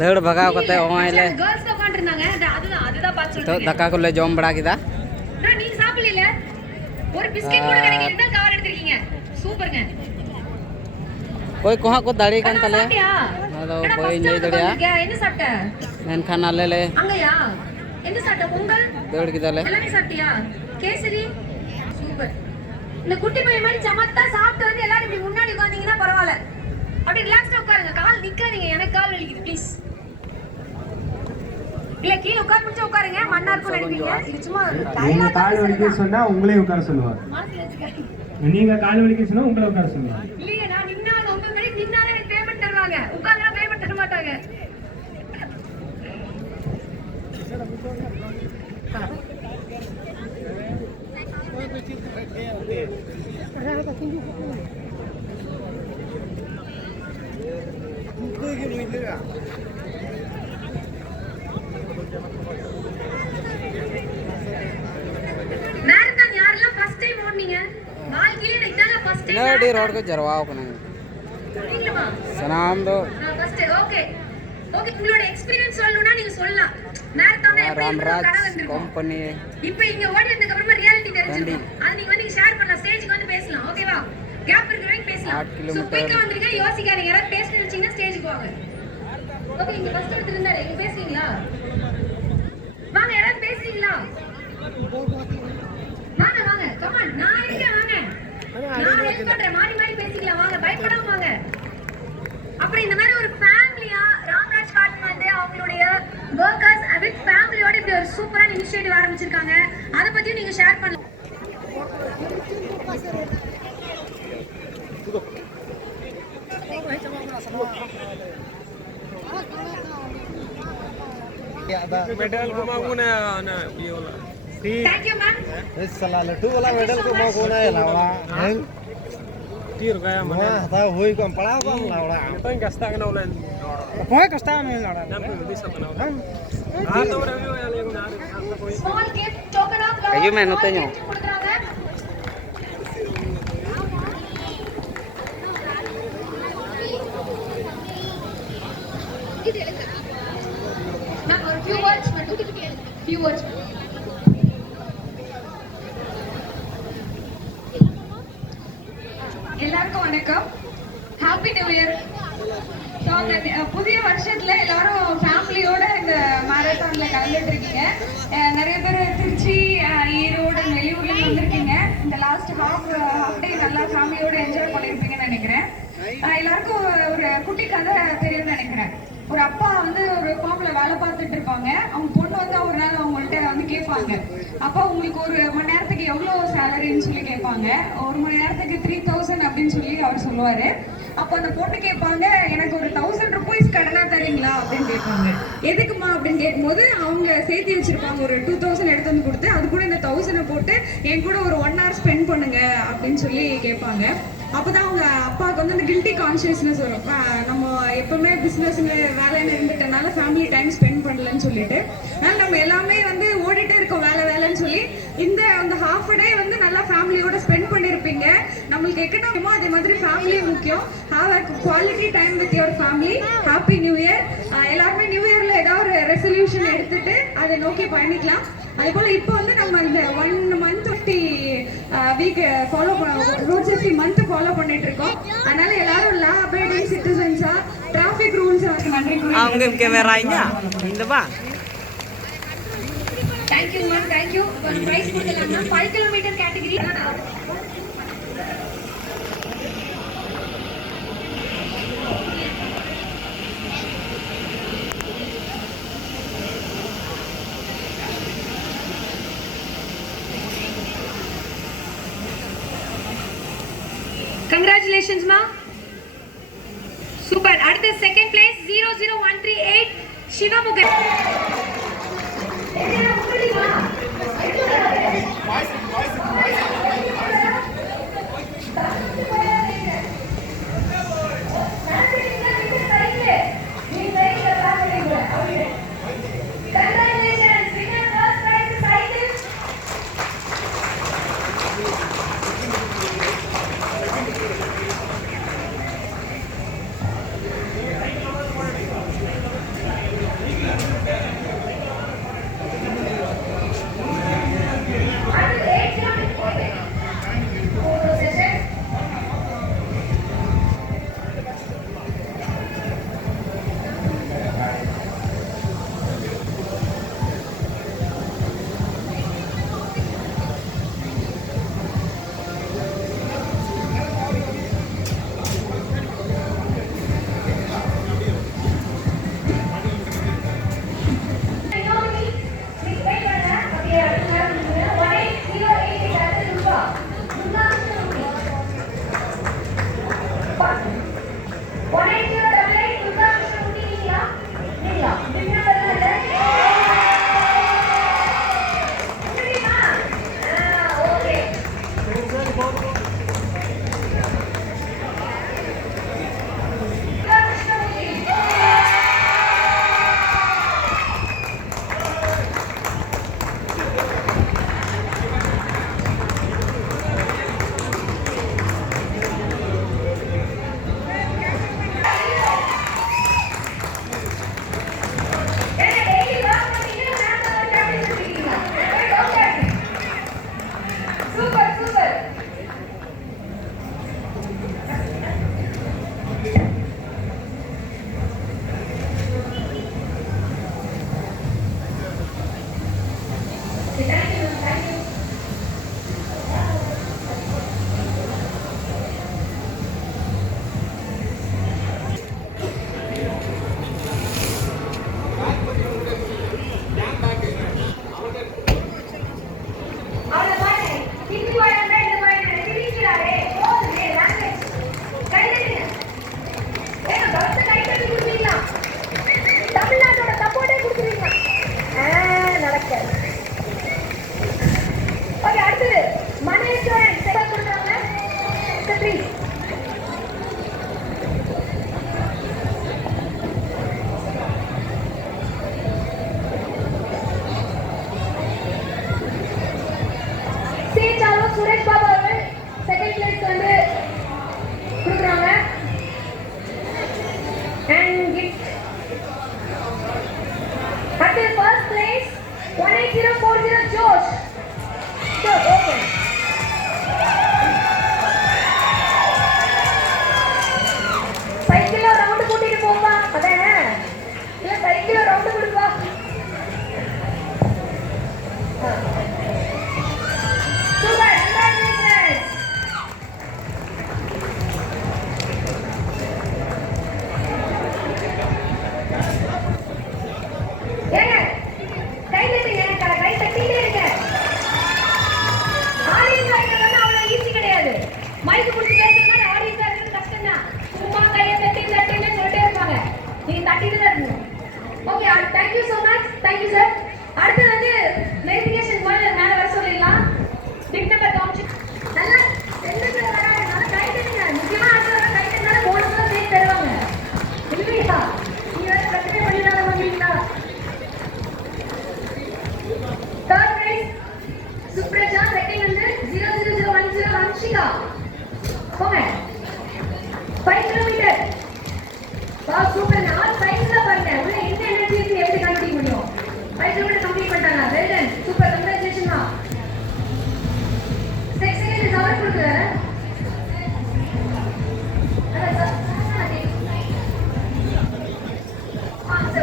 दौड़ भगाव करते ओले तो दाका को ले जम बड़ा किदा कोई कोहा को दाड़ी कान तले अदो कोई ले दड़िया मेनखान आले ले दौड़ किदा ले கேசரி சூப்பர். இந்த குட்டி பையன் மாதிரி சமத்தா சாப்பிட்டு வந்து எல்லாரும் இப்படி முன்னாடி உட்கார்ந்தீங்கன்னா பரவாயில்ல. அப்படி ரிலாக்ஸ்டா உட்காருங்க. கால் நிக்காதீங்க. எனக்கு கால் வலிக்குது ப்ளீஸ். இல்ல கீழ உட்கார முடிஞ்சா உட்காருங்க. மண்ணா இருக்கும் நினைப்பீங்க. இது சும்மா நீங்க கால் வலிக்குது சொன்னா உங்களே உட்கார சொல்லுவார். நீங்க கால் வலிக்குது சொன்னா உங்களே உட்கார சொல்லுவார். இல்லையே நான் நின்னா 9 மணிக்கு நின்னாலே எனக்கு பேமெண்ட் தருவாங்க. உட்கார்ந்தா பேமெண்ட் தர மாட்டாங்க. मैराथन यार फर्स्ट टाइम ஓடுனீங்க வாழ்க்கையில இதாங்க ஃபர்ஸ்ட் டைம் नडी रोड को जरवाओ कने सनाम दो फर्स्ट ओके ओके உங்களோட எக்ஸ்பீரியன்ஸ் சொல்லணும்னா நீங்க சொல்லலாம் मैराथन रामराज कंपनी இப்போ இங்க ஓடி வந்ததுக்கு அப்புறமா ரியாலிட்டி தெரிஞ்சிரும் அது நீங்க வந்து ஷேர் பண்ணலாம் ஸ்டேஜ்க்கு வந்து பேசலாம் ஓகேவா கேப் இருக்கிற வரைக்கும் பேசலாம் சோ குயிக்கா வந்திருங்க யோசிக்காதீங்க யாராவது பேசணும் நினைச்சீங்கன்னா ஸ்டேஜ்க்கு வாங்க ஓகே இங்க ஃபர்ஸ்ட் இடத்துல இருந்தாரு இங்க பேசுறீங்களா வாங்க யாராவது பேசுறீங்களா வாங்க வாங்க கம் ஆன் நான் இருக்கேன் வாங்க நான் ஹெல்ப் பண்றேன் மாறி மாறி பேசிக்கலாம் வாங்க பயப்படாம வாங்க அப்புறம் இந்த மாதிரி ஒரு ஃபேமிலியா ராம்ராஜ் கார்டன் வந்து அவங்களுடைய வர்க்கர்ஸ் வித் ஃபேமிலியோட இப்படி ஒரு சூப்பரான இனிஷியேட்டிவ் ஆரம்பிச்சிருக்காங்க அத பத்தியும் நீங்க ஷேர் பண்ணலாம் मेडल को मांगूना ना ये वाला थैंक यू मैम इस साला लट्टू वाला मेडल को मांगूना है लावड़ा हैं तीर गया मने था होई कम पड़ा कम लावड़ा तो कस्ता के नौलन कोई कष्टा में लावड़ा नम को दिस अपना हां तो रवि वाला ले ना कोई small gift token of love अयो मैं नते नो मैम और फ्यू वर्ड्स எல்லாருக்கும் வணக்கம் ஹாப்பி நியூ இயர் ஸோ அந்த புதிய வருஷத்துல எல்லாரும் ஃபேமிலியோட இந்த மாரத்தான்ல கலந்துட்டு இருக்கீங்க நிறைய பேர் திருச்சி ஈரோடு வெளியூர்ல வந்திருக்கீங்க இந்த லாஸ்ட் ஹாஃப் டே நல்லா ஃபேமிலியோட என்ஜாய் பண்ணிருப்பீங்கன்னு நினைக்கிறேன் எல்லாருக்கும் ஒரு குட்டி கதை தெரியும்னு நினைக்கிறேன் ஒரு அப்பா வந்து ஒரு ஃபார்ம்ல வேலை பார்த்துட்டு இருப்பாங்க அவங்க பொண்ணு வந்து ஒரு நாள் அவங்கள்ட்ட வந்து கேட்பாங்க அப்பா உங்களுக்கு ஒரு மணி நேரத்துக்கு எவ்வளோ சேலரின்னு சொல்லி கேட்பாங்க ஒரு மணி நேரத்துக்கு 3000 அப்படின்னு சொல்லி அவர் சொல்லுவாரு அப்போ அந்த பொண்ணு கேட்பாங்க எனக்கு ஒரு 1000 rupees கடனா தரீங்களா அப்படின்னு கேட்பாங்க எதுக்குமா அப்படின்னு கேட்கும்போது அவங்க சேர்த்து வச்சிருப்பாங்க ஒரு 2000 எடுத்து வந்து கொடுத்து அது கூட இந்த 1000 போட்டு என் கூட ஒரு 1 hour ஸ்பெண்ட் பண்ணுங்க அப்படின்னு சொல்லி கேட்பாங்க அப்பதான் அவங்க அப்பாவுக்கு வந்து அந்த கில்ட்டி கான்சியஸ்னஸ் வரும் நம்ம எப்பவுமே பிசினஸ் வேலைன்னு இருந்துட்டனால ஃபேமிலி டைம் ஸ்பெண்ட் பண்ணலன்னு சொல்லிட்டு அதனால நம்ம எல்லாமே வந்து ஓடிட்டே இருக்கோம் வேலைன்னு சொல்லி இந்த அந்த ஹாஃப் டே வந்து நல்லா ஃபேமிலியோட ஸ்பெண்ட் பண்ணிருப்பீங்க நம்மளுக்கு எக்கனாமிக்கோ அதே மாதிரி ஃபேமிலியும் முக்கியம் have a quality time with your family happy new year எல்லாருமே நியூ இயர்ல ஏதாவது ஒரு ரெசல்யூஷன் எடுத்துட்டு அதை நோக்கி பயணிக்கலாம் அதே போல இப்போ வந்து நம்ம இந்த 1 month 50 week follow road safety month follow பண்ணிட்டு இருக்கோம் அதனால எல்லாரும் லா அபைடிங் சிட்டிசன்ஸா டிராஃபிக் ரூல்ஸ் நன்றி அவங்க கேமராங்க இந்த பா thank you ma'am thank you ஒரு பிரைஸ் கொடுக்கலாம் 5 kilometre category Congratulations ma super அடுத்த செகண்ட் பிளேஸ் 00138 சிவமுகன் ப்ளீஸ். சீச்சாலும் சுரேஷ் பாபு அவர்கள் செகண்ட் பிளேஸ் வந்து கொடுக்குறாங்க. And gift. At the first place, 18040 Josh. So, open. சைக்கிள்ல ரவுண்ட் கூட்டிட்டு போப்பா. அதானே? இல்ல சைக்கிள்ல ரவுண்ட் கொடுப்பா. Super, congratulations. ஏங்க கை தட்டுங்க, கை தட்டிட்டே இருங்க. ஆடியன்ஸ் ஆகிறது அவ்வளவு ஈஸி கிடையாது. மைக் கொடுத்து பேசுறதுனால ஆடியன்ஸ் ஆகிறது கஷ்டம் தான். சும்மா கையை தட்டி தட்டின்னு சொல்லிட்டே இருப்பாங்க. நீங்க தட்டிட்டு தான் இருக்கணும். Okay, thank you so much. Thank you sir. அடுத்து வந்து வெரிஃபிகேஷன் மேல வர சொல்லிடலாம். டிக் நம்பர் கவுண்ட் நல்லா எந்த வராங்க. நல்லா கை தட்டுங்க. முக்கியமா அடுத்த கை தட்டினால போனஸ் தான் சேர்த்து தருவாங்க. இல்லையா? நீங்க வேற பிரச்சனை பண்ணிடாத வந்தீங்களா? Third prize, Supraja. Second வந்து 00010 Anshika. போங்க. 5 கிலோமீட்டர். வா சூப்பர். நான் சைஸ்ல பாருங்க. உள்ள என்ன எனர்ஜி இருக்கு எப்படி கண்டுபிடிக்க முடியும்? 5 கிலோமீட்டர் கம்ப்ளீட் பண்ணிட்டாங்க. Well done. சூப்பர். கங்க்ராச்சுலேஷன் மா. 6 செகண்ட்ஸ் அவர் கொடுக்குறேன்.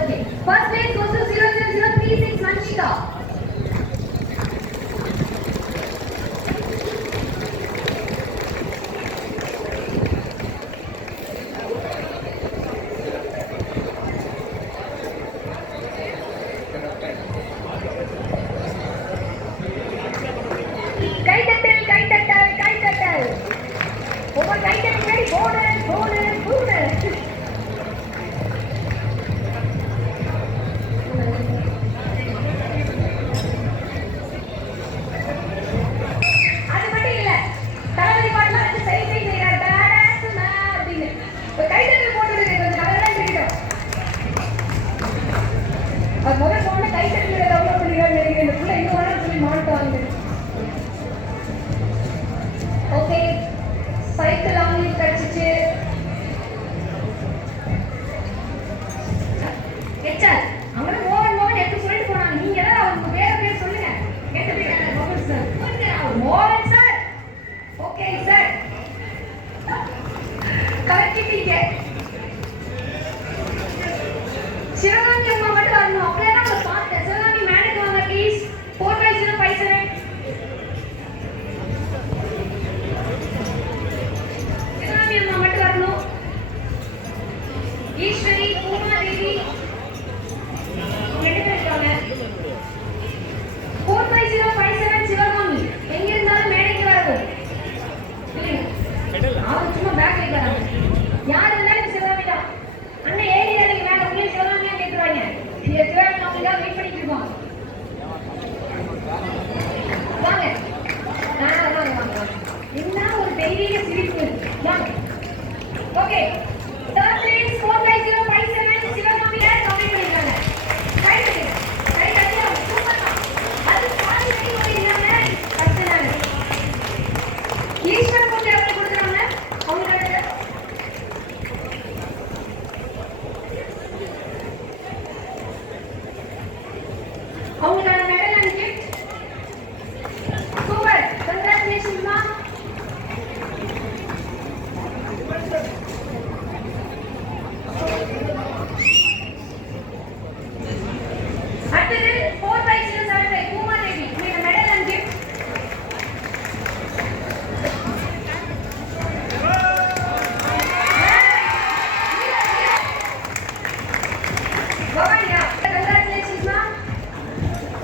Okay. First place goes to 00036 Anshika. கை தட்டல் கை தட்டல் கை தட்டல். ஒவ்வொரு கை தட்டல் முன்னாடி போனஸ் போனஸ் போனஸ். அது மட்டும் இல்ல, தளபதி பாட்டுலாம் வச்சு சை சை செய்யறாரு. பேடாஸ் மா அப்படின்னு ஒரு கை தட்டல் போட்டுருக்கு. கொஞ்சம் கலரெல்லாம் தெரியும். அது முதல் போன கை தட்டல் டவுன்லோட் பண்ணிடுறாரு நினைக்கிறேன். இந்த புள்ள இன்னும் வர சொல்லி மாட்டுவாங்க. ஓகே, சைக்கிள் அவங்களுக்கு கிடைச்சிச்சு. எச்ஆர் அவங்க மோகன் மோகன் எடுத்து சொல்லிட்டு போனாங்க. நீங்க ஏதாவது அவங்க பேர் சொல்லுங்க. கேட்ட பேர் மோகன் சார். மோகன் சார். ஓகே சார், கரெக்டிட்டீங்க. சிவகாமி அம்மா மட்டும் வரணும். அப்படியே தான் உங்களை பார்த்தேன். சிவகாமி மேடக்கு வாங்க ப்ளீஸ். 45057. சிவகாமி அம்மா மட்டும் வரணும். ஈஸ்வரி பூமாதேவி ரெண்டு பேர் இருக்காங்க. 45057 சிவகாமி எங்க இருந்தாலும் மேடைக்கு வரவும். அவங்க சும்மா பேக் வைக்கிறாங்க. யார் இருந்தாலும் சிவகாமி தான். அண்ணன் ஏறி இறங்கி மேல உங்களுக்கு சிவகாமியா கேட்டுருவாங்க. இந்த சிவகாமி அவங்களுக்காக வெயிட் பண்ணிட்டு இருக்கோம். வாங்க வாங்க வாங்க. என்ன ஒரு பெரிய சிரிப்பு. வாங்க. ஓகே, third place 45057 சிவகாமி யார் கம்ப்ளீட் பண்ணிருக்காங்க. கை தட்டுங்க. கை தட்டி சூப்பர் தான். அது பாதி வெட்டி ஓடினாங்க. கஷ்டம் தான். ஈஸ்வரன்